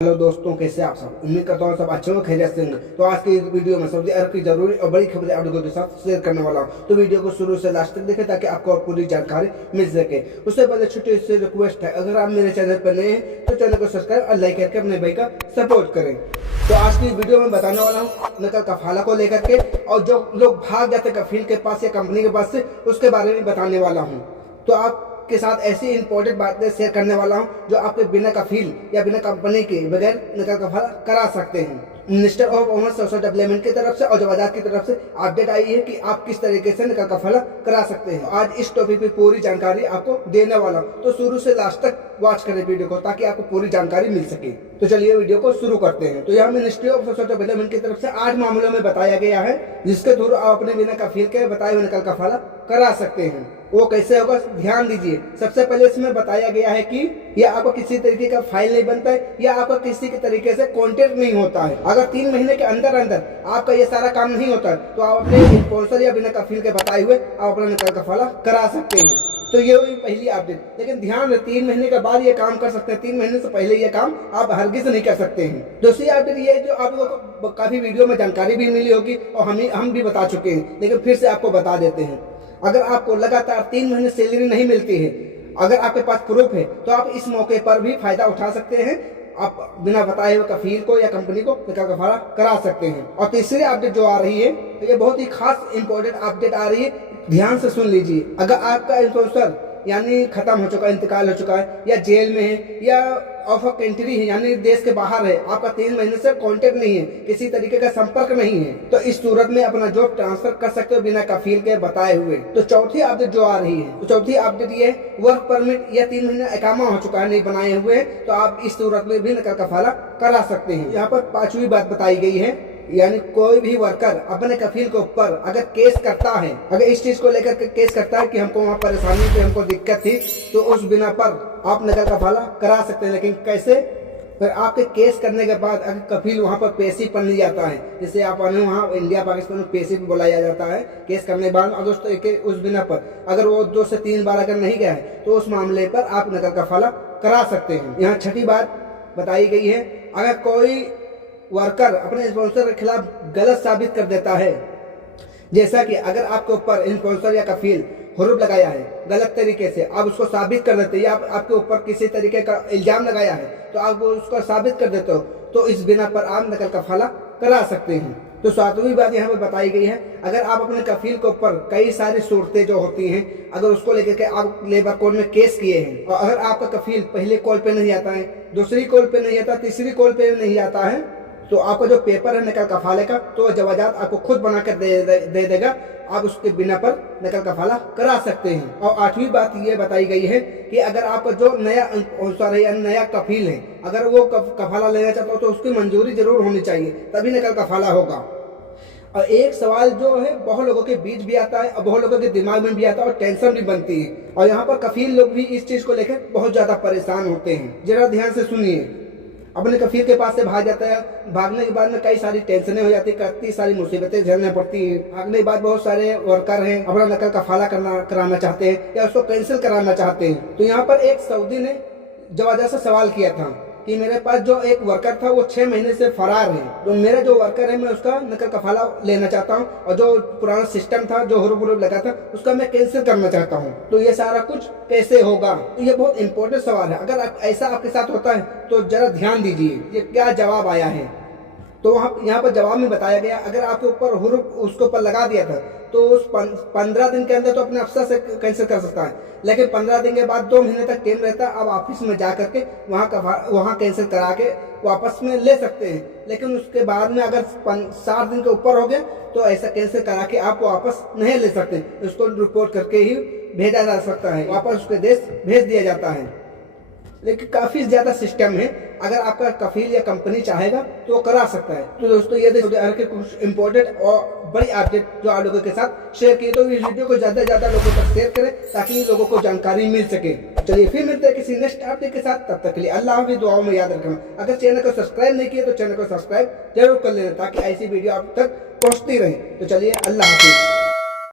Hello दोस्तों, कैसे आप सब। उम्मीद करता हूँ सब अच्छे हो, खैरियत से होंगे। तो आज की वीडियो में सऊदी अरब की जरूरी और बड़ी खबरें आप लोगों के साथ शेयर करने वाला हूँ। तो वीडियो को शुरू से लास्ट तक देखें ताकि आपको पूरी जानकारी मिल सके। उससे पहले छोटी सी रिक्वेस्ट है, अगर आप मेरे चैनल पर नए हैं तो चैनल को सब्सक्राइब और लाइक करके अपने भाई का सपोर्ट करें। तो आज की वीडियो में बताने वाला हूँ नकल कफाला को लेकर के, और जो लोग भाग जाते कफील के पास या कंपनी के पास से, उसके बारे में बताने वाला हूँ। तो आप के साथ ऐसी इंपॉर्टेंट बातें शेयर करने वाला हूं जो आपके बिना कफील या बिना कंपनी के बगैर नकल कफाला करा सकते हैं। Minister of women social development की तरफ से और जवाजात की तरफ से अपडेट आई है कि आप किस तरीके से नकल कफाला करा सकते हैं। आज इस टॉपिक पे पूरी जानकारी आपको देने वाला हूं, तो शुरू से लास्ट तक वॉच करें वीडियो को ताकि आपको पूरी जानकारी मिल सके। तो चलिए वीडियो को शुरू करते हैं। तो यहाँ मिनिस्ट्री ऑफ सोशल डेवलपमेंट की तरफ से 8 मामलों में बताया गया है जिसके थ्रू आप अपने बिना कफील के बताए हुए नकल कफाला करा सकते हैं। वो कैसे होगा, ध्यान दीजिए। सबसे पहले इसमें बताया गया है कि या आपको किसी तरीके का फाइल नहीं बनता है या आपका किसी के तरीके से कॉन्टेक्ट नहीं होता है। अगर 3 महीने के अंदर अंदर आपका ये सारा काम नहीं होता है तो आप अपने स्पॉन्सर या बिना कफील के बताए हुए आप अपना नकल कफाला करा सकते हैं। तो ये हुई पहली अपडेट। लेकिन ध्यान रहे, 3 महीने के बाद ये काम कर सकते हैं, 3 महीने से पहले ये काम आप हरगिज नहीं कर सकते हैं। दूसरी अपडेट ये जो आप लोगों को काफी वीडियो में जानकारी भी मिली होगी और हम भी बता चुके हैं, लेकिन फिर से आपको बता देते हैं। अगर आपको लगातार 3 महीने सैलरी नहीं मिलती है, अगर आपके पास प्रूफ है, तो आप इस मौके पर भी फायदा उठा सकते हैं। आप बिना बताए हुए कफील को या कंपनी को नकल कफाला करा सकते हैं। और तीसरी अपडेट जो आ रही है, तो ये बहुत ही खास इंपॉर्टेंट अपडेट आ रही है, ध्यान से सुन लीजिए। अगर आपका स्पॉन्सर यानी खत्म हो चुका है, इंतकाल हो चुका है, या जेल में है, या ऑफ ऑफ कंट्री है यानी देश के बाहर है, आपका 3 महीने से कांटेक्ट नहीं है, किसी तरीके का संपर्क नहीं है, तो इस सूरत में अपना जॉब ट्रांसफर कर सकते हो बिना कफील के बताए हुए। तो चौथी अपडेट जो आ रही है, तो चौथी अपडेट ये वर्क परमिट या 3 महीने इकामा हो चुका है, नहीं बनाए हुए, तो आप इस सूरत में भी नकल कफाला करा सकते हैं। यहाँ पर 5वीं बात बताई गई है, यानी कोई भी वर्कर अपने कफील के ऊपर अगर केस करता है, अगर इस चीज को लेकर के केस करता है कि हमको वहाँ परेशानी थी, हमको दिक्कत थी, तो उस बिना पर आप नकल कफाला करा सकते हैं। लेकिन कैसे? फिर आपके केस करने के बाद अगर कफील वहाँ पर पेशी पर नहीं जाता है, जैसे आप वहाँ इंडिया पाकिस्तान में पेशी पर बुलाया जाता है केस करने के बाद, अगर उस बिना पर अगर वो 2 से 3 बार अगर नहीं गया है तो उस मामले पर आप नकल कफाला करा सकते हैं। यहाँ छठी बात बताई गई है, अगर कोई वर्कर अपने स्पॉन्सर के खिलाफ गलत साबित कर देता है, जैसा कि अगर आपके ऊपर स्पॉन्सर या कफील हुरूफ लगाया है गलत तरीके से, आप उसको साबित कर देते हैं, या आपके ऊपर किसी तरीके का इल्जाम लगाया है तो आप उसको साबित कर देते हो, तो इस बिना पर आप नकल कफाला करा सकते हैं। तो 7वीं बात यहाँ पे बताई गई है, अगर आप अपने कफील के ऊपर कई सारी सूरतें जो होती हैं, अगर उसको लेकर के आप लेबर कोर्ट में केस किए हैं, और अगर आपका कफील पहले कॉल पे नहीं आता है, दूसरी कॉल पे नहीं आता, तीसरी कॉल पे नहीं आता है, तो आपका जो पेपर है नकल कफाले का, तो जवाजात आपको खुद बना कर दे देगा, आप उसके बिना पर नकल कफाला करा सकते हैं। और 8वीं बात ये बताई गई है कि अगर आपका जो नया कफील है, अगर वो कफाला लेना चाहता हो तो उसकी मंजूरी जरूर होनी चाहिए, तभी नकल कफाला होगा। और एक सवाल जो है बहुत लोगों के बीच भी आता है और बहुत लोगों के दिमाग में भी आता है और टेंशन भी बनती है, और यहाँ पर कफील लोग भी इस चीज को लेकर बहुत ज्यादा परेशान होते हैं। जरा ध्यान से सुनिए। अपने कफील के पास से भाग जाता है, भागने के बाद में कई सारी टेंशनें हो जाती है, कई सारी मुसीबतें झेलनी पड़ती है। भागने के बाद बहुत सारे वर्कर हैं अपना नकल कफाला कराना चाहते हैं या उसको कैंसिल कराना चाहते हैं। तो यहाँ पर एक सऊदी ने जवाजात से सवाल किया था कि मेरे पास जो एक वर्कर था वो 6 महीने से फरार है, तो मेरा जो वर्कर है मैं उसका नकल कफाला लेना चाहता हूँ, और जो पुराना सिस्टम था जो हुरूफ लगा था उसका मैं कैंसिल करना चाहता हूँ, तो ये सारा कुछ कैसे होगा? तो ये बहुत इंपॉर्टेंट सवाल है। अगर ऐसा आपके साथ होता है तो जरा ध्यान दीजिए ये क्या जवाब आया है। तो यहाँ पर जवाब में बताया गया, अगर आपके ऊपर हुरूफ उसके ऊपर लगा दिया था तो उस 15 दिन के अंदर तो अपने अफसर से कैंसिल कर सकता है, लेकिन 15 दिन के बाद 2 महीने तक टाइम रहता है, आप ऑफिस में जा करके वहाँ कैंसिल करा के वापस में ले सकते हैं। लेकिन उसके बाद में अगर 7 दिन के ऊपर हो गया तो ऐसा कैंसिल करा के आप वापस नहीं ले सकते, उसको रिपोर्ट करके ही भेजा जा सकता है, वापस उसके देश भेज दिया जाता है। लेकिन काफी ज्यादा सिस्टम है, अगर आपका कफील या कंपनी चाहेगा तो वो करा सकता है। तो दोस्तों ये के कुछ इंपॉर्टेंट और बड़ी अपडेट जो आप लोगों के साथ शेयर किए, तो इस वीडियो को ज्यादा से ज्यादा लोगों तक शेयर करें ताकि लोगों को जानकारी मिल सके। चलिए फिर मिलते हैं किसी नेक्स्ट अपडेट के साथ, तब तक के लिए अल्लाह हाफिज़। दुआओं में याद रखना, अगर चैनल को सब्सक्राइब नहीं किया तो चैनल को सब्सक्राइब जरूर कर लेना ताकि ऐसी वीडियो आप तक पहुँचती रहे। तो चलिए अल्लाह हाफिज़।